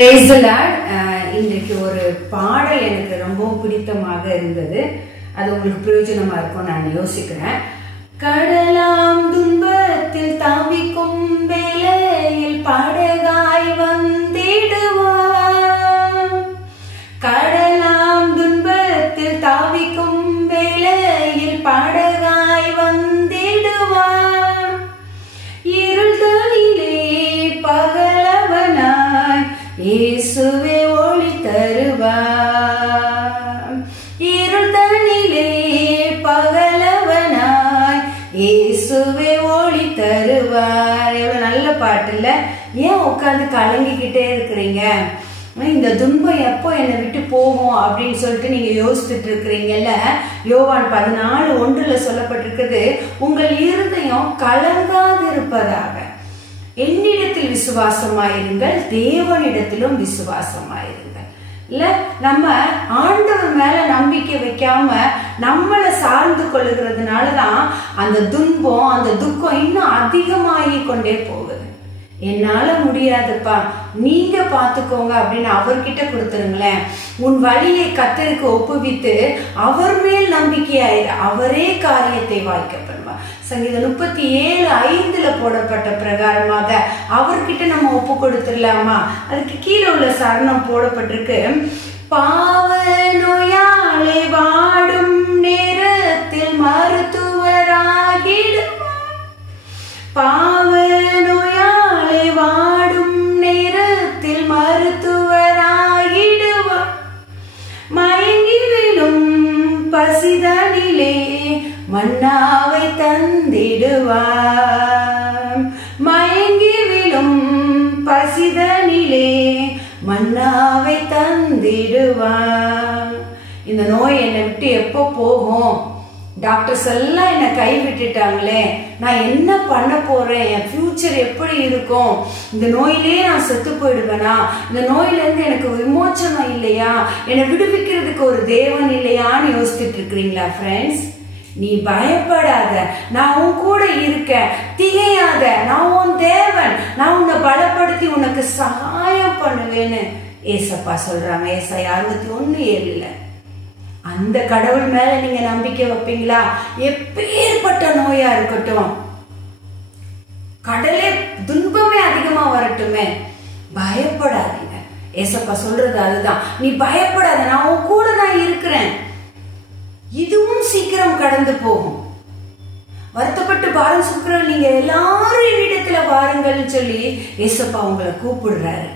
Praise the Lord. இன்றைக்கு ஒரு பாடல் எனக்கு ரொம்ப பிடித்தமாக இருந்தது. அது உங்களுக்கு பிரயோஜனமா இருக்கும் நான் யோசிக்கிறேன். கடலாம் துன்பத்தில் தவிக்கும் வேளையில் படகாய் வந்திடுவார். கடலாம் துன்பத்தில் தவிக்கும் வேளையில் படகாய் வந்திடுவார். இருள்தனிலே பகலவனாய் இயேசுவே ஒளி தருவார். இருள்தனிலே பகலவனாய் இயேசுவே ஒளி தருவார். எவ்வளவு நல்ல பாட்டு இல்ல? ஏன் உட்கார்ந்து கலங்கிக்கிட்டே இருக்கிறீங்க? இந்த துன்பம் எப்போ என்னை விட்டு போகும் அப்படின்னு சொல்லிட்டு நீங்க யோசிச்சுட்டு இருக்கிறீங்கல்ல. யோவான் 14:1 சொல்லப்பட்டிருக்குது, உங்கள் இருதயம் கலங்காது இருப்பதாக என்னிடத்தில் விசுவாசமாயிருங்கள், தேவனிடத்திலும் விசுவாசமாயிருங்கள். இல்ல, நம்ம ஆண்டவர் மேல நம்பிக்கை வைக்காம நம்மளை சார்ந்து கொள்ளுகிறதுனாலதான் அந்த துன்பம் அந்த துக்கம் இன்னும் அதிகமாகி கொண்டே போகுது. என்னால முடியாதுப்பா, நீங்க பாத்துக்கோங்க அப்படின்னு அவர்கிட்ட கொடுத்துருங்களேன். உன் வழியை கர்த்தருக்கு ஒப்புவித்து அவர் மேல் நம்பிக்கையாயிரு, அவரே காரியத்தை வாய்க்க பண்ணுவார். சங்கீதம் 37:5 போடப்பட்ட பிரகாரமாக அவர்கிட்ட நம்ம ஒப்பு கொடுத்துடலாமா? அதுக்கு கீழே உள்ள சரணம் போடப்பட்டிருக்கு. பாவ நோயாளி வாடும் நேரத்தில் மருத்துவராகிடுவார். பாவ நோயாளி வாடும் நேரத்தில் மருத்துவராகிடுவார். மயங்கி விழும் பசிதனிலே மன்னாவை தந்திடுவார். மயங்கி விழும் பசிதனிலே மன்னாவை தந்திடுவார். இந்த நோய் என்னை விட்டு எப்போ போகும்? டாக்டர்ஸ் எல்லாம் என்னை கைவிட்டுட்டாங்களே, நான் என்ன பண்ண போறேன்? என் ஃபியூச்சர் எப்படி இருக்கும்? இந்த நோயிலே நான் செத்து போயிடுவேனா? இந்த நோயில இருந்து எனக்கு விமோச்சனம் இல்லையா? என்னை விடுவிக்கிறதுக்கு ஒரு தேவன் இல்லையான்னு யோசிச்சுட்டு இருக்கிறீங்களா ஃப்ரெண்ட்ஸ்? நீ பயப்படாத, நான் உன் கூட இருக்கேன், திகையாத, நான் உன் தேவன், நான் உன்னை பலப்படுத்தி உனக்கு சகாயம் பண்ணுவேன்னு ஏசப்பா சொல்றாங்க. ஏசாயா 61:7. அந்த கடவுள் மேல நீங்க நம்பிக்கை வைப்பீங்களா? எப்பேற்பட்ட நோயா இருக்கட்டும், கடலே துன்பமே அதிகமா வரட்டுமே, பயப்படாதீங்க. ஏசப்பா சொல்றது அதுதான், நீ பயப்படாத, நான் உன் கூட நான் இருக்கிறேன், இதுவும் சீக்கிரம் கடந்து போகும். வருத்தப்பட்டு பாரம் சுக்கிற நீங்க எல்லாரும் என்னிடத்துல வாருங்கள்னு சொல்லி ஏசப்பா உங்களை கூப்பிடுறாரு.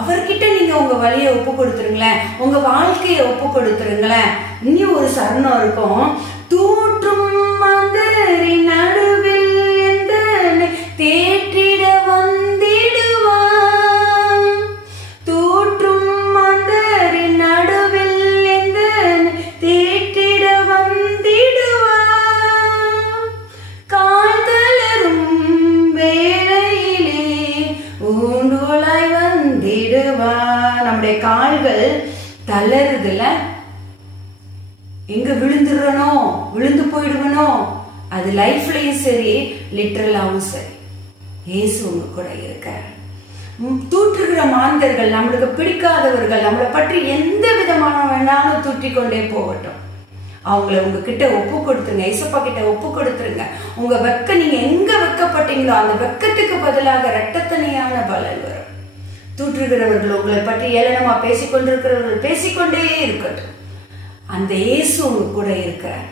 அவர்கிட்ட நீங்க உங்க வழியை ஒப்பு கொடுத்துருங்களேன், உங்க வாழ்க்கையை ஒப்பு கொடுத்துருங்களேன். இன்னும் ஒரு சரணம் இருக்கும். தூற்றும் மந்தரின் நடுவில் எந்தனை தேற்றிட வந்திடுவான். தூற்றும் மந்தரின் நடுவில் எந்தனை தேற்றிட வந்திடுவான். கால் தளரும் வேளையிலே ஊண்டுலாய் நம்முடைய கால்கள் தளருதுல, எங்க விழுந்து போயிடுவனோ, அது லைஃப்லயும் சரி லிட்டரலாவும் சரி, இயேசு உங்க கூட இருக்காரு. தூற்றுகிற மாந்தர்கள், நம்மளுக்கு பிடிக்காதவர்கள், நம்மளை பற்றி எந்த விதமான வேணாலும் தூற்றி கொண்டே போகட்டும், அவங்கள உங்ககிட்ட ஒப்பு கொடுத்துருங்க, ஏசப்பா கிட்ட ஒப்பு கொடுத்துருங்க. உங்க வெக்க, நீங்க எங்க வெக்கப்பட்டீங்களோ அந்த வெக்கத்துக்கு பதிலாக இரட்டத்தனையான பலன் வரும். தூற்றுகிறவர்கள், உங்களை பற்றி ஏளனமா பேசிக்கொண்டிருக்கிறவர்கள் பேசிக்கொண்டே இருக்கட்டும், அந்த இயேசு உங்க கூட இருக்கிறார்.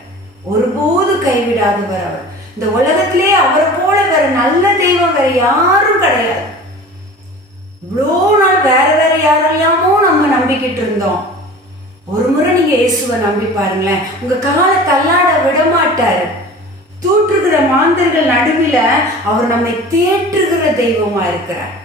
ஒருபோது கைவிடாதவர் அவர். இந்த உலகத்திலே அவரை போல வேற நல்ல தெய்வம் வேற யாரும் கிடையாது. இவ்வளோ நாள் வேற யாரெல்லாமோ நம்ம நம்பிக்கிட்டு இருந்தோம். ஒரு முறை நீங்க இயேசுவை நம்பி பாருங்களேன், உங்க காலை தள்ளாட விட மாட்டாரு. தூற்றுகிற மாந்தர்கள் நடுவில அவர் நம்மை தேற்றுகிற தெய்வமா இருக்கிறார்.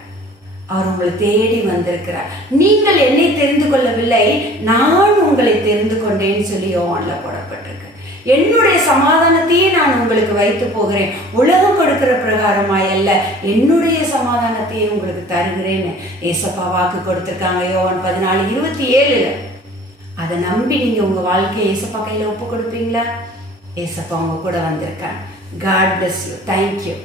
அவர் உங்களை தேடி வந்திருக்கிறார். நீங்கள் என்னை தெரிந்து கொள்ளவில்லை, நான் உங்களை தெரிந்து கொண்டேன்னு சொல்லி யோவான்ல போடப்பட்டிருக்கு. என்னுடைய சமாதானத்தையே நான் உங்களுக்கு வைத்து போகிறேன், உலகம் கொடுக்கிற பிரகாரமாய் அல்ல, என்னுடைய சமாதானத்தையே உங்களுக்கு தருகிறேன்னு ஏசப்பா வாக்கு கொடுத்திருக்காங்க யோவான் 14:27. அதை நம்பி நீங்க உங்க வாழ்க்கையை ஏசப்பா கையில ஒப்பு கொடுப்பீங்களா? ஏசப்பா உங்க கூட வந்திருக்காங்க. God bless you. Thank you.